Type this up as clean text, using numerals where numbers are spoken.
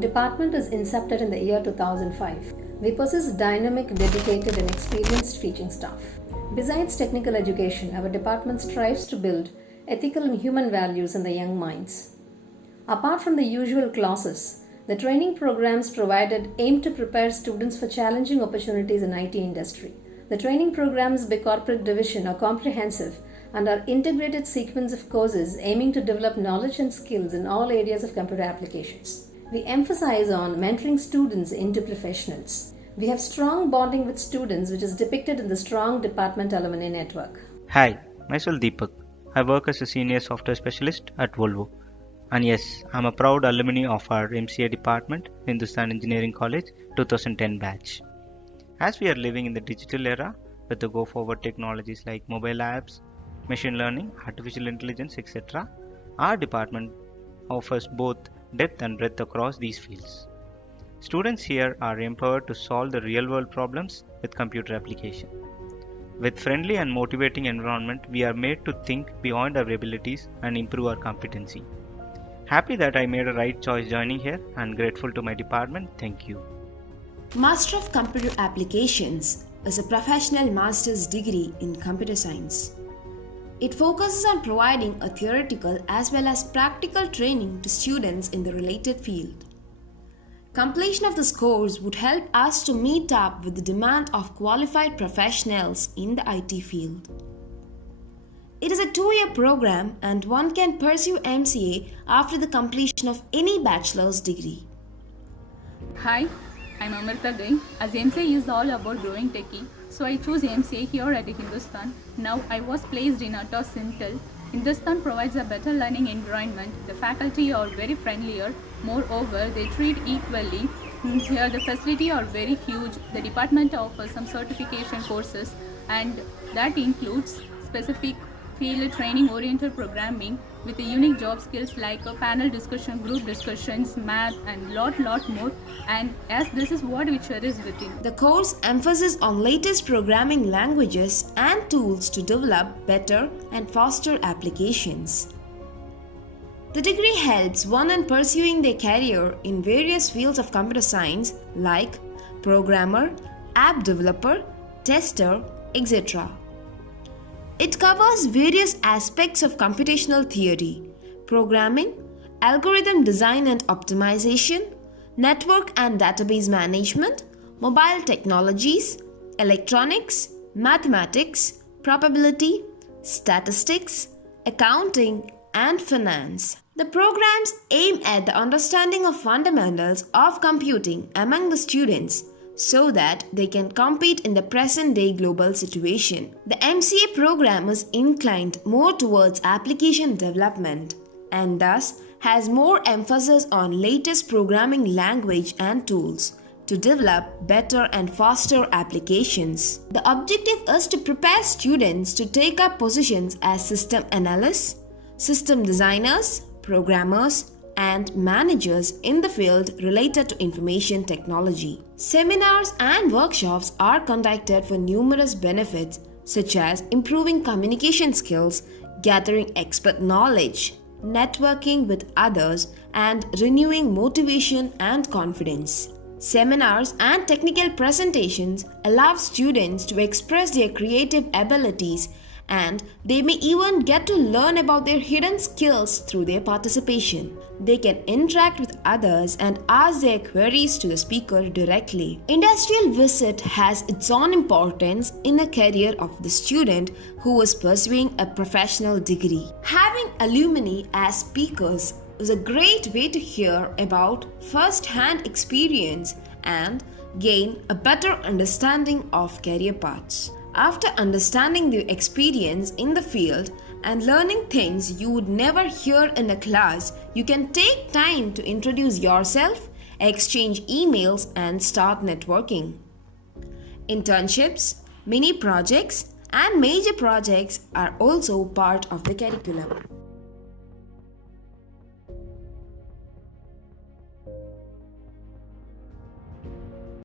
department is incepted in the year 2005. We possess dynamic, dedicated, and experienced teaching staff. Besides technical education, our department strives to build ethical and human values in the young minds. Apart from the usual classes, the training programs provided aim to prepare students for challenging opportunities in IT industry. The training programs by corporate division are comprehensive and are integrated sequence of courses aiming to develop knowledge and skills in all areas of computer applications. We emphasize on mentoring students into professionals. We have strong bonding with students, which is depicted in the strong department alumni network. Hi, myself Deepak. I work as a senior software specialist at Volvo. And yes, I'm a proud alumni of our MCA department, Hindustan Engineering College 2010 batch. As we are living in the digital era with the go-forward technologies like mobile apps, machine learning, artificial intelligence, etc., our department offers both depth and breadth across these fields. Students here are empowered to solve the real-world problems with computer application. With friendly and motivating environment, we are made to think beyond our abilities and improve our competency. Happy that I made a right choice joining here and grateful to my department. Thank you. Master of Computer Applications is a professional master's degree in computer science. It focuses on providing a theoretical as well as practical training to students in the related field. Completion of this course would help us to meet up with the demand of qualified professionals in the IT field. It is a 2-year program and one can pursue MCA after the completion of any bachelor's degree. Hi, I'm Amrita Gai. As MCA is all about growing techie, so I chose MCA here at Hindustan. Now I was placed in Atos Intel. Hindustan provides a better learning environment. The faculty are very friendlier. Moreover, they treat equally. Here the facility are very huge. The department offers some certification courses and that includes specific field training oriented programming with the unique job skills like a panel discussion, group discussions, math and lot more, and as this is what we cherish within. The course emphasizes on latest programming languages and tools to develop better and faster applications. The degree helps one in pursuing their career in various fields of computer science like programmer, app developer, tester, etc. It covers various aspects of computational theory, programming, algorithm design and optimization, network and database management, mobile technologies, electronics, mathematics, probability, statistics, accounting, and finance. The programs aim at the understanding of fundamentals of computing among the students so that they can compete in the present-day global situation. The MCA program is inclined more towards application development and thus has more emphasis on latest programming language and tools to develop better and faster applications. The objective is to prepare students to take up positions as system analysts, system designers, programmers, and managers in the field related to information technology. Seminars and workshops are conducted for numerous benefits such as improving communication skills, gathering expert knowledge, networking with others, and renewing motivation and confidence. Seminars and technical presentations allow students to express their creative abilities and they may even get to learn about their hidden skills through their participation. They can interact with others and ask their queries to the speaker directly. Industrial visit has its own importance in the career of the student who is pursuing a professional degree. Having alumni as speakers is a great way to hear about first-hand experience and gain a better understanding of career paths. After understanding the experience in the field and learning things you would never hear in a class, you can take time to introduce yourself, exchange emails, and start networking. Internships, mini projects, and major projects are also part of the curriculum.